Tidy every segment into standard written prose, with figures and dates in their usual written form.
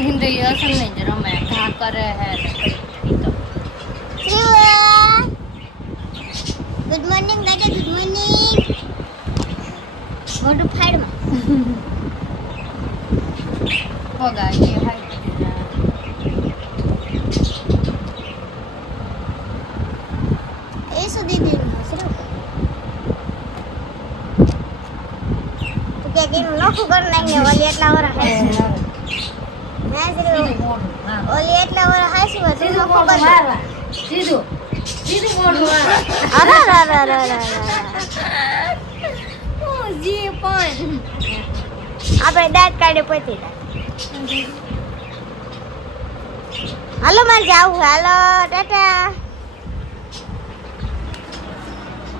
હિન્દુ અસલ નહીં જ રમે ઘા કરે હે ગુડ મોર્નિંગ બેટા ગુડ મોર્નિંગ મોટું ફાડમાં હોગા એ હાઈ એ સુધી દીન હસરો તો કે નોખું કર નાખને ઓલી એટલા વર હે ઓલી એટલા વર હાસી વાત નોખું કર મારવા સીધું મોઢું અરે ઓ જી પણ આપણે દાંત કાઢે પતી હાલો મારે જાવું હાલો ટાટા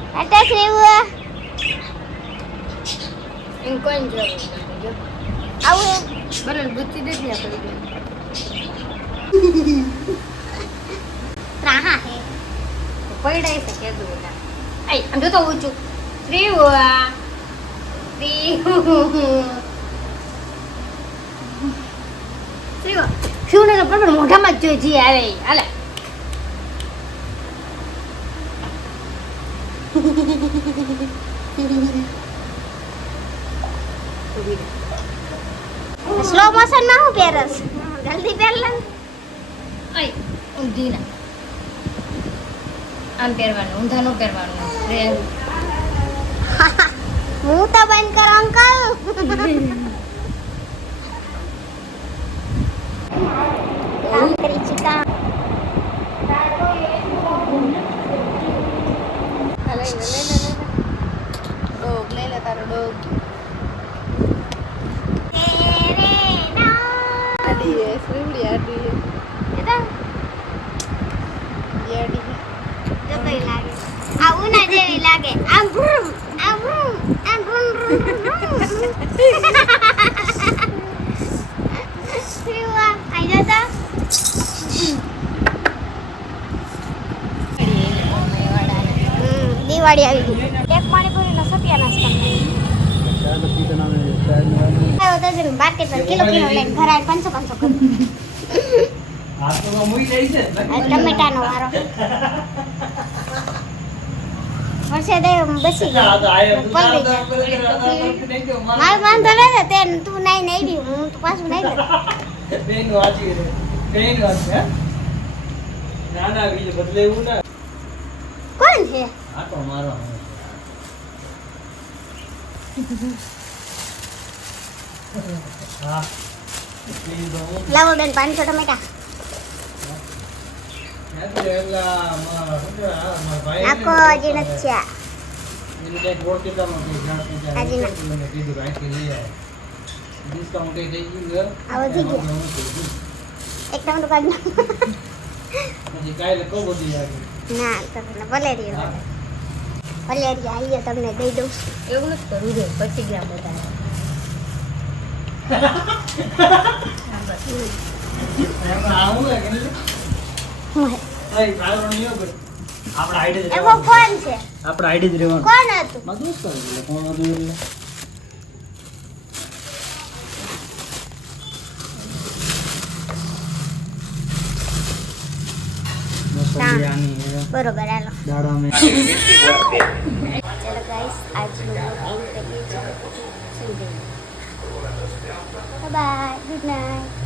ટાટા શ્રીવું એમ કોઈ જ આવું બને બુદ્ધિ દેખી આપણે રાહા હે પડાઈ શકે દુના આઈ આમ જો તો ઊંચું શ્રીવા શું ને પણ મોઢામાં જ જોઈ જી આવે હાલે સ્લો મોશન માં હું પહેરસ જલ્દી પહેર લે આઈ ઊંધી ના આમ પહેરવાનું ઊંધા નો પહેરવાનું હું તો બંધ કર અંકલ કામ કરી ચિકા ડોગ લઈ લે તારો ડોગ તેરે નામ આડી હે શ્રીવડી આડી હે એતા યાડી હે જતોય લાગે આ ઉના જેવી લાગે આમ ભ્રુમ આમ ભ્રુમ આમ ભ્રુમ શિવા આઈ જતા દિવાળી આવી ગઈ એક પાણીપુરીનો સત્યાનાશ કરી આવ્યો તો માર્કેટમાં કિલો લઈને ઘરે આવી 500 કરી ટમેટાનો વારો વર્ષે દે બેસી ગયો પલળી જાય મારો વાંધો નથી તે તું નહીં આવી હું તો પાછું નહીં બેન વાંચી રે બેન વાંચી હે નાના બીજ બદલે એવું ના કોણ છે આ તો મારો હા લાવો બેન 500 ટમેટા નાખો હજી નથી થયા આવો થઈ ગયો એક ટમેટું કાઢ ના તો વલેરિયો વલેરિયા આવીએ તમને દઈ દઉં એવું નથી કરવું જોઈએ પછી ગયા બધા એવો કોણ છે આપણે આઈડી જ રહેવાનું કોણ હતું માં દોસ્ત એટલે કોણ હતું એટલે બરોબર હાલો દાડા મે ચલો ગાઈસ આજનો એન્ડ કરીએ છીએ બાય ગુડ નાઇટ